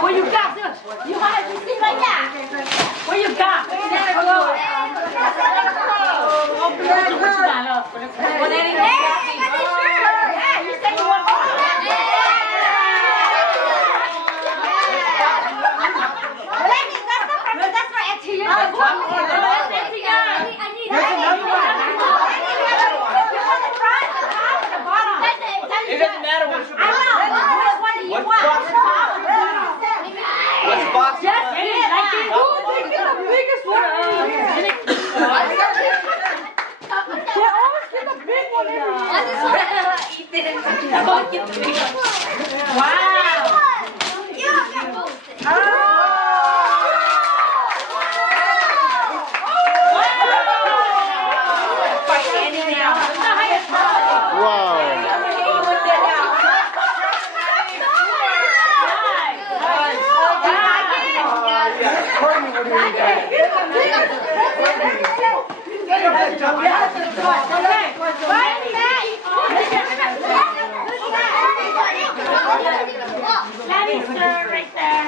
What you got? You want to see right now? What you got? It doesn't matter what you want. Which one do you want? What's the box? Just get it like this. The biggest one. They always get the big one. I just want to eat this. Wow. Let me stir right there.